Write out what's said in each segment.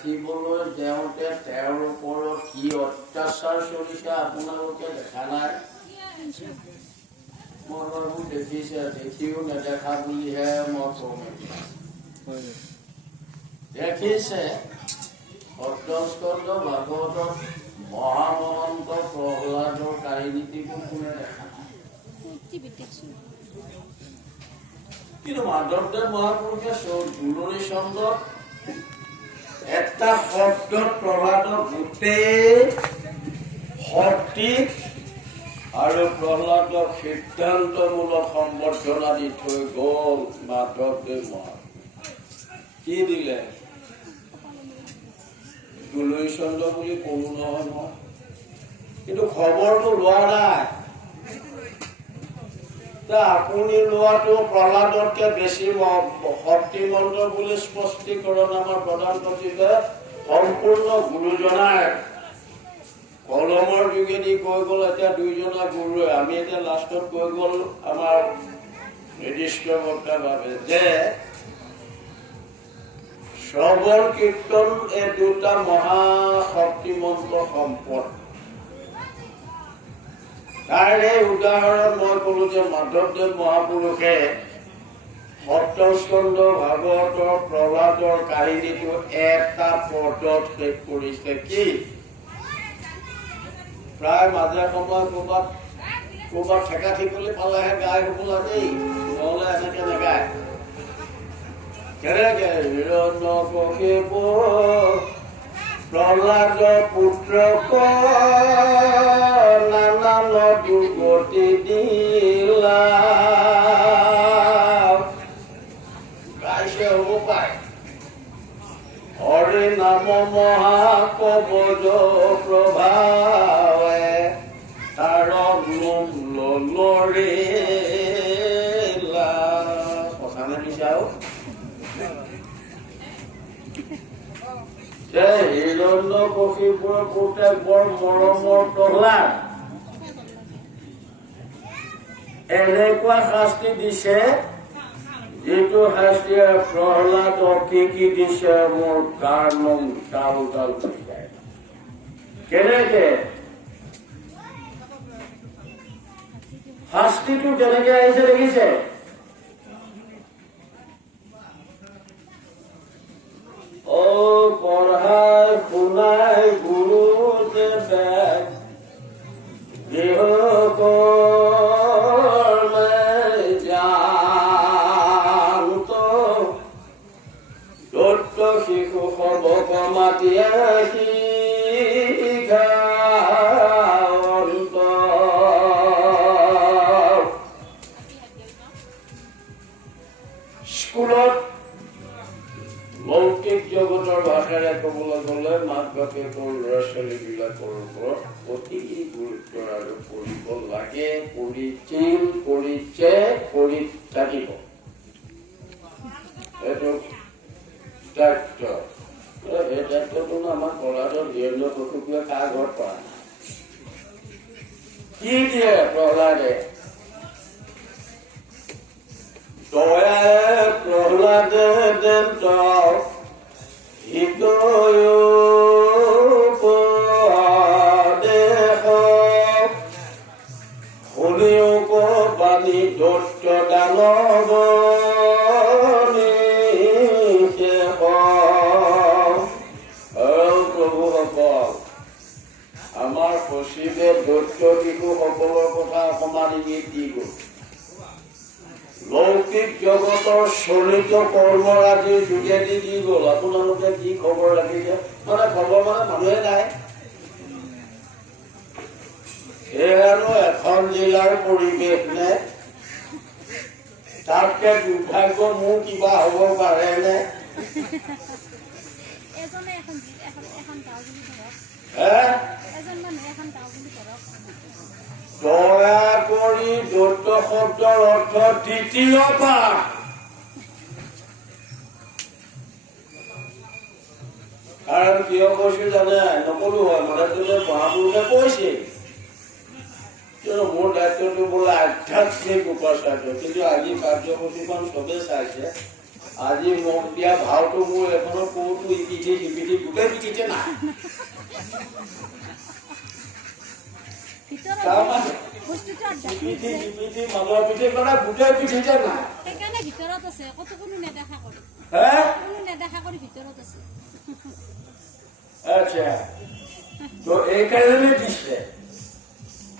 ৰাখিবলৈ যাওঁতে তেওঁৰ ওপৰত কি অত্যাচাৰ চলিছে আপোনালোকে দেখা নাই? মই ভাবোঁ দেখিছে, দেখিও নেদেখা বুলিহে মই কম। দেখিছে সত্যস্কন্ধ ভাগৱতত মহামহন্ত প্ৰহ্লাদৰ কাহিনীটিকো কোনে দেখা নাই? কিন্তু মাধৱদেৱ মহাপুৰুষে দুলৰী চন্দ্ৰত এটা শব্দত প্ৰহ্লাদক গোটেই শক্তি আৰু প্ৰহ্লাদক সিদ্ধান্তমূলক সম্বৰ্ধনা দি থৈ গ'ল মাধৱদেৱ মহাপুৰুষে। কি দিলে? দুলৰী চন্দ্ৰ বুলি কলো নহয় মই, কিন্তু খবৰটো লোৱা নাই। আপুনি লোৱাটো প্ৰহ্লাদতকে বেছি শক্তিমন্ত বুলি স্পষ্টীকৰণ আমাৰ প্ৰধান সচিবে সম্পূৰ্ণ গুৰুজনাই কলমৰ যোগেদি কৈ গ'ল। এতিয়া দুইজনা গুৰুৱে আমি এতিয়া লাষ্টত কৈ গ'ল আমাৰ নিৰ্দিষ্ট বক্তাভাৱে যে শ্ৰৱণ কীৰ্তন এই দুটা মহাশক্তিমন্ত সম্পদ। তাৰে উদাহৰণ মই কলো যে মাধৱদেৱ মহাপুৰুষে সপ্তস্কন্ধ ভাগৱতৰ প্ৰহ্লাদৰ কাহিনীটো এটা পদত শেষ কৰিছে। কি? প্ৰায় মাজে সময়ে ক'ৰবাত ঠেকা ঠিকলি পালেহে গাই হবলা দেই, নহ'লে এনেকে নেগায়। কেনেকে? হিৰণ্যকশিপ প্ৰহ্লাদ পুত্ৰক নানান দুৰ্গতি দিলা। গাইছে হ'ব পায়। হৰি নাম মহাকবজ প্ৰভাৱে তাৰ ললৰিলা। কথা নে বিচাৰো? হিৰণ্যকশিপুৰ পুতেক বৰ মৰমৰ প্ৰহ্লাদ এনেকুৱা শাস্তি দিছে যিটো শাস্তিয়ে প্ৰহ্লাদক কি দিছে মোৰ গাৰ নোম তাল তাল হৈ যায়। কেনেকে শাস্তিটো কেনেকে আহিছে দেখিছে? পঢ়াই শুনাই গুৰু দেৱ গৃহকৰ্মে দত্ত শিশু সবক মাতিয়া শিখান্ত। স্কুলত লৌকিক জগতৰ ভাষাৰে ক'বলৈ গ'লে মাক বাপেকৰ ল'ৰা ছোৱালীবিলাকৰ ওপৰত অতি গুৰুত্ব আৰু কৰিব লাগে, কৰিছে, কৰি থাকিব। এইটো দায়িত্ব। এই দায়িত্বটো আমাৰ প্ৰহ্লাদৰ হিৰণ্যকশিপুৰে কাৰ ঘৰত পৰা নাই। কি দিয়ে প্ৰহ্লাদে? দয়াৰে প্ৰহ্লাদে দেৱ শুনিও বাণী দত্ত দানৱ প্ৰভুসকল। আমাৰ সচিবে দত্ত শিশুসকলৰ কথা অকমান ইংগিত দি গ'ল। লৌকিক জগতৰ চলিত কৰ্মৰাজিৰ যোগেদি দি গ'ল। আপোনালোকে কি খবৰ ৰাখিছে? মানে খবৰ মানে মানুহে নাই। এয়ানো এখন জিলাৰ পৰিৱেশ নে? তাতকে দুৰ্ভাগ্য মোৰ কিবা হ'ব পাৰে নে? দয়া কৰি দত্ত শব্দৰ অৰ্থ দ্বিতীয় পাঠ। কাৰণ কিয় কৈছো জানে? নকলো হয়, মাধৱদেৱে মহাপুৰুষে কৈছে মোৰ দায়িত্বটো বোলে আধ্যাত্মিক উপাচাৰ্য। কিন্তু আজি কাৰ্যসূচীখন চবে চাইছে আজি মোক দিয়া ভাওটো মোৰ এখনৰ কৌটো ইপিঠি সিপিঠি গোটেই পিঠিতে নাই তাৰমানে ইপিঠি সিপিঠি মানুহৰ পিঠি মানে গোটেই পিঠিতে নাই সেইকাৰণে ভিতৰত আছে কতো কোনো নেদেখা কৰি কোনো নেদেখা কৰি ভিতৰত আছে আচ্ছা তো এইকাৰণে দিছে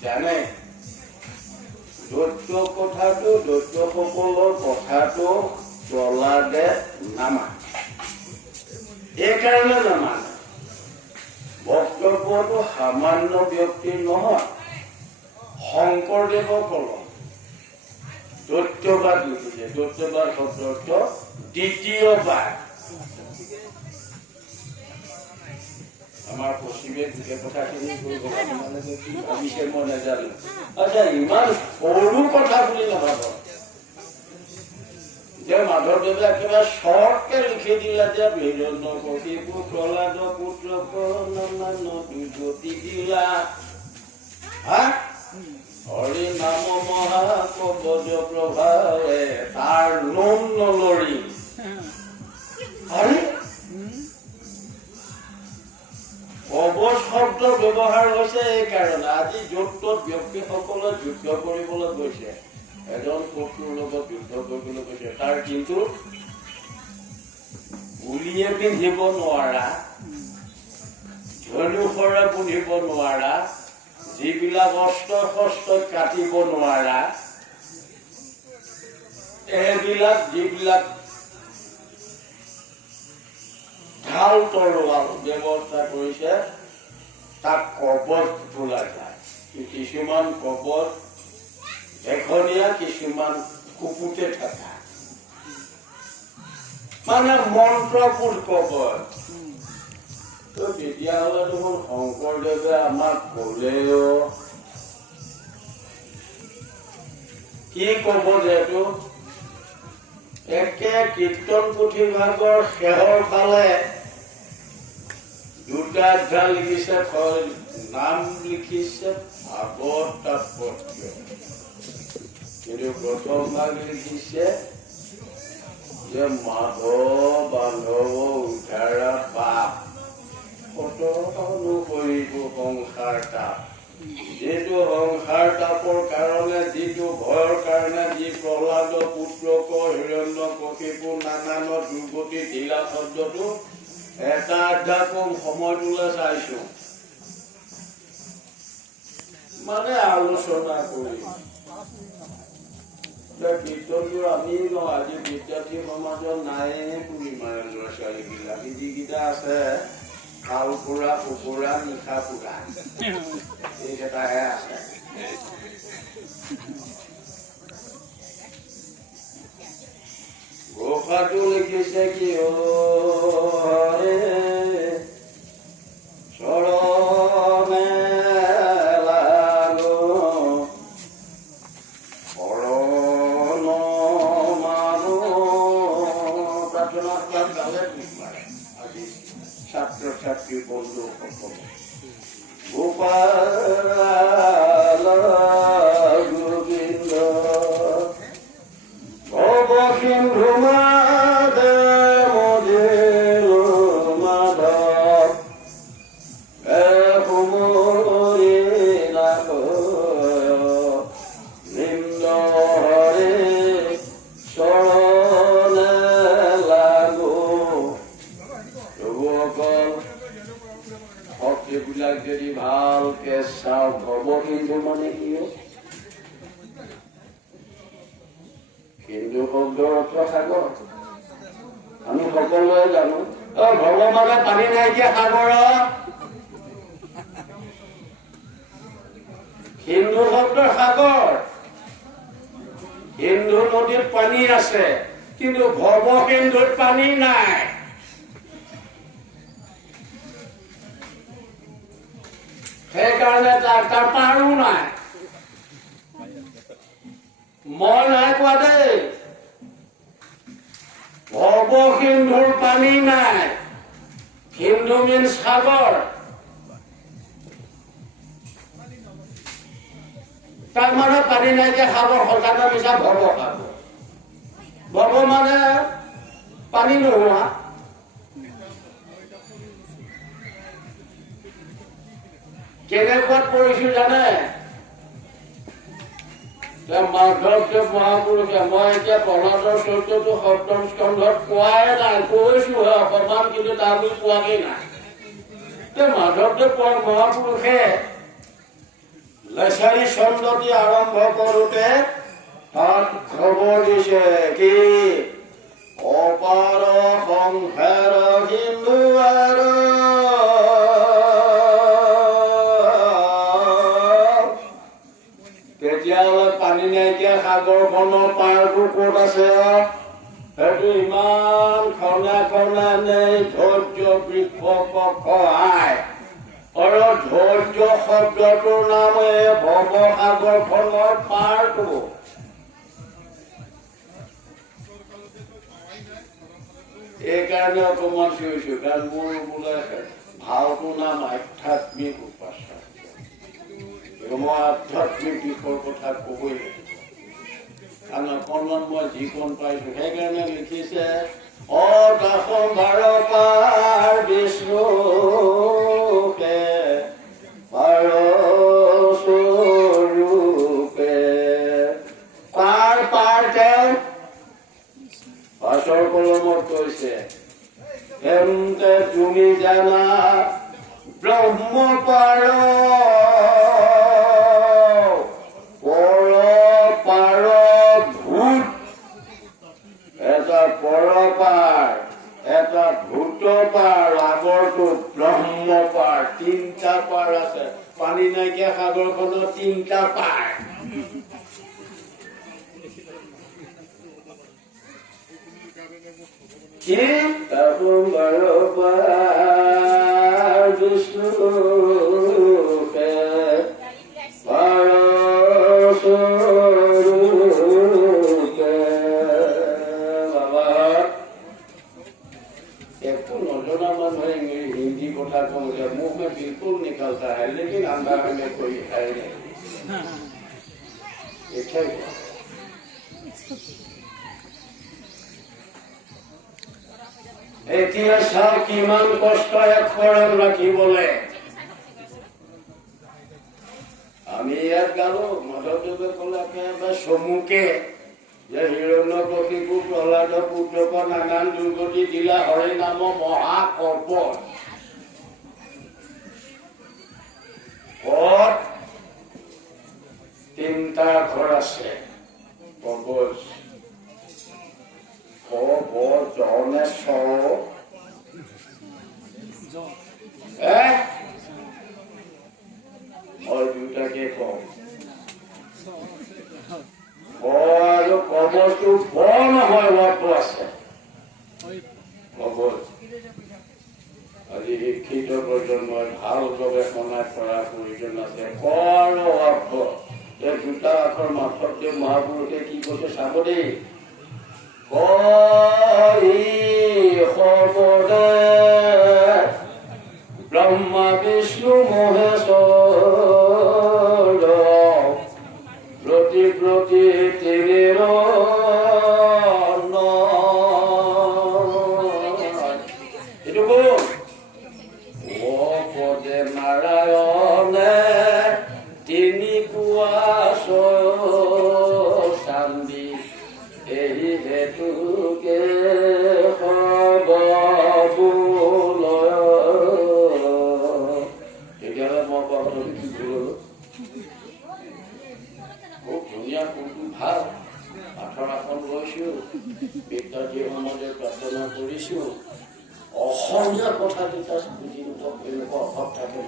জানে দৈত্য কথাটো দৈত্যসকলৰ কথাটো প্ৰহ্লাদে নামানে এইকাৰণে নামানে বক্তব্যটো সামান্য ব্যক্তিৰ নহয় শংকৰদেৱসকলৰ দৈত্যবাদ লিখিছে দৈত্যবাদ শব্দৰ্থ দ্বিতীয়বাদ আমাৰ পশ্চিমে গোটেই কথাখিনি ভাবিছে মই নাজানো আচ্ছা ইমান সৰু কথা বুলি নাভাব যে মাধৱদেৱে একেবাৰে শ্বৰ্টকে লিখি দিলে যে হিৰণ্যকশিপু প্ৰহ্লাদ পুত্ৰ দুৰ্গতি দিলা হৰি নাম মহাকবজ প্ৰভাৱে তাৰ নোম নলৰি কবচ শব্দ ব্যৱহাৰ হৈছে এইকাৰণে আজি য'ত ত'ত ব্যক্তিসকলে যুদ্ধ কৰিবলৈ গৈছে এজন শত্ৰুৰ লগত যুদ্ধ কৰিবলৈ গৈছে তাৰ কিন্তু গুলিয়ে পিন্ধিব নোৱাৰা ধনুষৰে পুন্ধিব নোৱাৰা যিবিলাক অস্ত্ৰ শস্ত্ৰ কাটিব নোৱাৰা এইবিলাক যিবিলাক ঢাল তৰোৱাল ব্যৱস্থা কৰিছে তাক কবচ বোলা যায় কিছুমান কবচ এখনীয়া কিছুমান কুকুতে থকা মানে মন্ত্ৰপুৰ কবচ তো তেতিয়াহ'লে দেখোন শংকৰদেৱে আমাক ক'লেও কি ক'ব যিহেতু একে কীৰ্তন পুথিভাগৰ শেহৰ ফালে দুটা অধ্যায় লিখিছে নাম লিখিছে ভাগৱত তাৎপৰ্য কিন্তু প্ৰথম ভাগ লিখিছে যে মাধৱ বান্ধৱ উদ্ধাৰা পাপ কৰিব সংসাৰ তাপ যিটো সংসাৰ তাপৰ কাৰণে যিটো ভয়ৰ কাৰণে যি প্ৰহ্লাদ পুত্ৰক হিৰণ্যকশিপু নানান দুৰ্গতি দিলা শব্দটো এটা অধ্যায় সময়টোলৈ চাইছো মানে আলোচনা কৰি কীৰ্তনটো আমি আজি বিদ্যাৰ্থী সমাজত নাই বুলি মানে ল'ৰা ছোৱালীবিলাক যিকেইটা আছে খাল পুৰা কুকুৰা নিশা পুৰা এইকেইটাহে আছে ঘোষাটো লিখিছে কি চৰণে লাগো শৰণ মানো প্ৰাৰ্থনা ক্লাছ গালে আজি ছাত্ৰ ছাত্ৰী বন্ধুসকল গোপাল গোবিন্দ ভৱ সিন্ধু মাধৱ মাধৱ এসমৰি নাথ নিন্দ হৰে চৰণে লাগো যুৱকসকল ভক্তিবিলাক যদি ভালকে চাওঁ ভৱ সিন্ধু মানে কি হিন্দু শব্দৰ অৰ্থ সাগৰ আমি সকলোৱে জানো ভৱ মানে পানী নাইকিয়া সাগৰ হিন্দু শব্দৰ সাগৰ সিন্ধু নদীত পানী আছে কিন্তু ভৱ সিন্ধুত পানী নাই সেইকাৰণে তাৰ পাৰো নাই মই নাই কোৱা দেই ভৱ সিন্ধুৰ পানী নাই সিন্ধু মিন সাগৰ তাৰ মানে পানী নাইকিয়া সাগৰ সঁচাকৈ মিছা ভৱ সাগৰ ভৱ মানে নোহোৱা কেনেকুৱাত পৰিছো জানে মাধৱদেৱ মহাপুৰুষে মই এতিয়া প্ৰহ্লাদৰ চৰিত্ৰটো সপ্তম স্কন্ধত কোৱাই নাই কৈছোহে অকমান কিন্তু তাৰ বুলি কোৱাগেই নাই মাধৱদেৱ মহাপুৰুষে লেচাৰী ছন্দটি আৰম্ভ কৰোতে তাত খবৰ দিছে কি অপাৰ সংসাৰ হিন্দু আৰু তেতিয়াহ'লে পানী নাইকিয়া সাগৰখনৰ পাৰটো ক'ত আছে সেইটো ইমান খনা নেই ধৈৰ্য বৃক্ষ সহায় আৰু ধৈৰ্য শব্দটোৰ নাম ভৱসাগৰখনৰ পাৰটো এইকাৰণে অকমান চিঞৰিছো কাৰণ মোৰ বোলে ভাওটোৰ নাম আধ্যাত্মিক উপাসনা মই আধ্যাত্মিক দিশৰ কথা কবই কাৰণ অকণমান মই যিকণ পাইছো সেইকাৰণে লিখিছে অসম্ভাৰ পাৰ বিষ্ণুকে পাৰ স্বৰূপে পাৰ পাৰ তেওঁ পাছৰ কলমত কৈছে তেন্তে তুমি জানা ব্ৰহ্ম পাৰ এটা ভূত পাৰ আগৰটো ব্ৰহ্ম পাৰ তিনিটা পাৰ আছে পানী নাইকিয়া সাগৰখনৰ তিনিটা পাৰ কি বিষ্ণুকে পাৰ স্বৰূপে नौजना मन हिंदी कोठा को मुझे मुंह में बिल्कुल निकलता है लेकिन अंदर में कोई है नहीं এতিয়া চাও কিমান কষ্ট এক্ষৰণ ৰাখিবলে আমি ইয়াত গালো মাধৱদেৱে ক'লে একেবাৰে চমুকে যে হিৰণ্যকশিপু প্ৰহ্লাদ পুত্ৰক নানান দুৰ্গতি দিলা হৰি নাম মহাকল্প ক'ত তিনিটা ঘৰ আছে কবচ মই দুটাকে কওঁ আৰু কবচটো বৰ নহয় অৰ্থ আছে কবচ আজি শিক্ষিত প্ৰজন্মই ভাল গৱেষণা কৰাৰ প্ৰয়োজন আছে কৰ অৰ্থ এই দুটা আখৰ মাধৱদেৱ মহাপুৰুষে কি কৈছে চাব দেই ব্ৰহ্মা বিষ্ণু মহেশ্বৰ প্ৰতি প্ৰতি তিনিৰ এইটো কোন পদে নাৰায়ণে তিনি পুৱা চান্দি এই হেতুকে তেতিয়াহ'লে মই কথাটো কি কৰিলো খুব ধুনীয়া কোনটো ভাল আঠৰাখন লৈছো পিতাজীৰ সমাজে প্ৰাৰ্থনা কৰিছো অসমীয়া কথা কেইটা বুজি নোপোৱা এনেকুৱা অভাৱ থাকে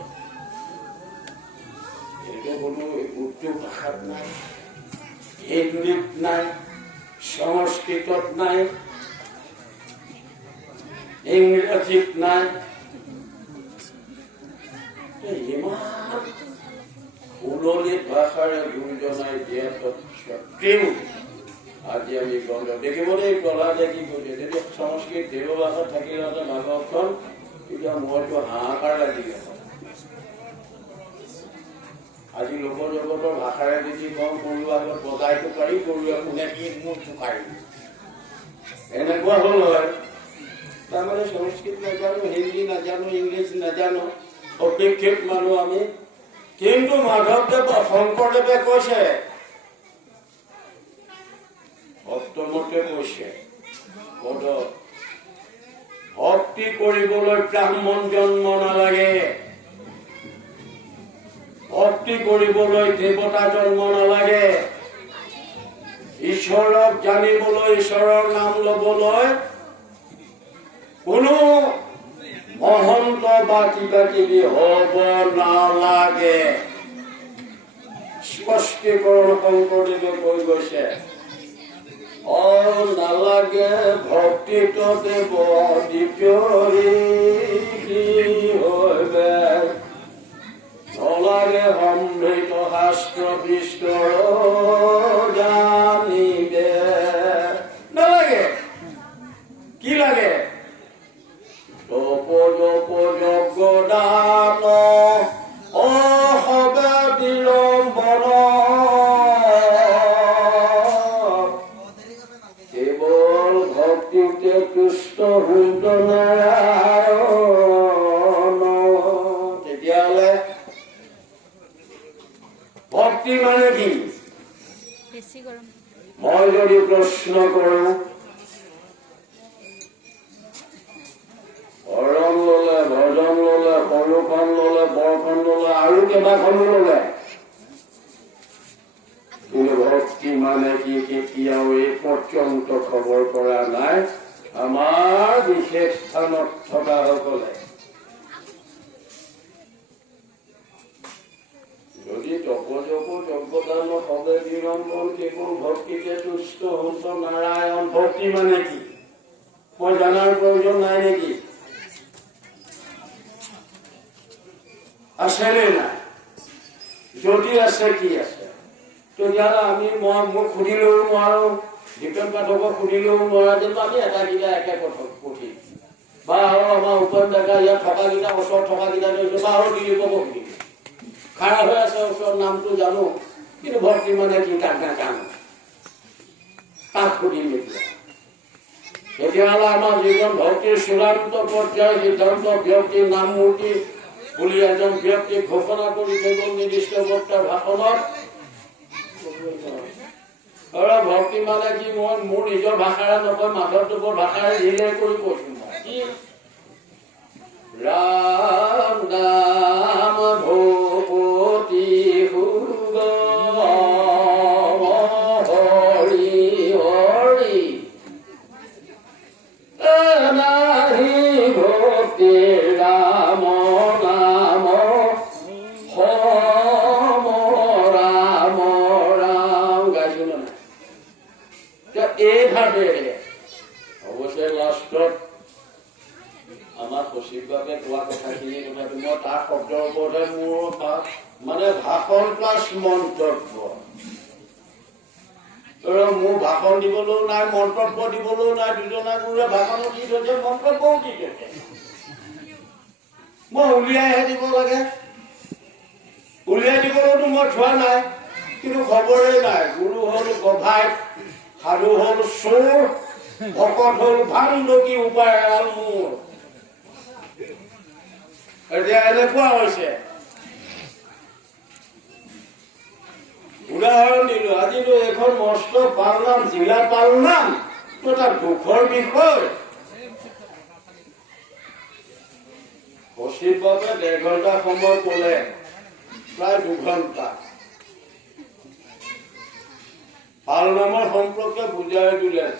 এইটো কোনো উৰ্দু ভাষাত নাই হিন্দীত নাই সংস্কৃতত নাই ইংৰাজীত নাই ইমান সুললিত ভাষাৰে গুৰুজনাই দিয়াত স্বত্তেও আজি আমি গন্ধ দেখিব দেই প্ৰহ্লাদে কি কৰিছে যদি সংস্কৃত দেৱ ভাষাত থাকিলে ভাগৱতখন তেতিয়া মইতো হাহাকাৰ লাগি গ'ল আজি লোকজগতৰ ভাষাৰে যদি কওঁ গৰু আগত বজাইটো পাৰি গৰুৱে কোনে কি মোৰ চুকাৰি এনেকুৱা হ'ল হয় তাৰমানে সংস্কৃত নাজানো, হিন্দী নাজানো, ইংলিছ নাজানো, অশিক্ষিত মানুহ আমি। কিন্তু মাধৱদেৱ শংকৰদেৱে কৈছে, সত্যমতে কৈছে, ভক্তি কৰিবলৈ ব্ৰাহ্মণ জন্ম নালাগে, ভক্তি কৰিবলৈ দেৱতা জন্ম নালাগে, ঈশ্বৰক জানিবলৈ, ঈশ্বৰৰ নাম লবলৈ কোনো মহন্ত বা কিবা কিবি হব নালাগে। স্পষ্টীকৰণ শংকৰদেৱে কৈ গৈছে। নালাগে ভক্তিত দেৱ দ্বিতীয় নলাগে সমৃত শাস্ত্ৰ বিস্তৰ জানিবে। নালাগে। কি লাগে? তপ জপ যজ্ঞ দান অসবে বিলম্বন, কেৱল ভক্তিতে কৃষ্ণ হৃদ নাৰায়ণ। তেতিয়াহ'লে ভক্তি মানে কি? মই যদি প্ৰশ্ন কৰো, হৰণ ললে, ভজন ললে, সৰুখন ললে, বৰখন ললে, আৰু কেইবাখনো ললে, কিন্তু ভক্তি মানে কি কেতিয়াও এই পৰ্যন্ত খবৰ পৰা নাই আমাৰ বিশেষ স্থানত থকা সকলে। যদি তপজপ যজ্ঞদান সবে বিলম্বন কেৱল ভক্তিতে তুষ্ট হন্ত নাৰায়ণ। ভক্তি মানে কি মই জানাৰ প্ৰয়োজন নাই নেকি? আছে নে নাই? যদি আছে, কি আছে? তেতিয়াহ'লে আমি মোক সুধিলেও নোৱাৰো, দীপেন পাঠকক সুধিলেও নোৱাৰা, কিন্তু আমি এটাকেইটা একে কথা সুধি বা আৰু আমাৰ উপেন ডেকা ইয়াত থকাকেইটা, ওচৰত থকাকেইটা বা আৰু দিলীপকো সুধিম। খাৰা হৈ আছে ওচৰত, নামটো জানো, কিন্তু ভক্তি মানে কি তাক নাজানো। তাক সুধিম এতিয়া। তেতিয়াহ'লে আমাৰ যিজন ভক্তিৰ চূড়ান্ত পৰ্যায় সিদ্ধান্ত ব্যক্তিৰ নাম মূৰ্তি বুলি এজন ব্যক্তিক ঘোষণা কৰি থৈ গ'ল নিৰ্দিষ্ট বক্তাৰ ভাষণত। ভক্তি মানে কি মই মোৰ নিজৰ ভাষাৰে নকয়, মাধৱদেৱৰ ভাষাৰে ৰিলে কৰি কৈছো। মই কি ৰাম নাম ভূপতি হৰি হৰি নাহি ভক্তি ৰাম নাম হম ৰাম ৰাম। গাইছো মানে এইভাৱে অৱশ্যে লাষ্টত আমাৰ সচিব বাবে কোৱা কথাখিনি তথাপি মই তাৰ শব্দৰ ওপৰতহে মোৰ মানে ভাষণ প্লাছ মন্তব্য। মোৰ ভাষণ দিবলৈও নাই, মন্তব্য দিবলৈও নাই। দুজনা গুৰুৱে ভাষণো দি থৈছে, মন্তব্যও দি থৈছে। মই উলিয়াইহে দিব লাগে। উলিয়াই দিবলৈতো মই থোৱা নাই, কিন্তু খবৰেই নাই। গুৰু হ'ল গভাই, সাধু হ'ল চোৰ, ভকত হ'ল ভাণ্ডকী, উপায় এৰাল মোৰ। এতিয়া এনেকুৱা হৈছে, উদাহৰণ দিলো, আজিতো এখন মস্ত পালনাম, জিলা পালনাম, এটা দুখৰ বিষয়। সচিব বাবে 1.5 ঘণ্টা সময় ক'লে, প্ৰায় 2 ঘণ্টা পালনামৰ সম্পৰ্কে বুজাই দিলে।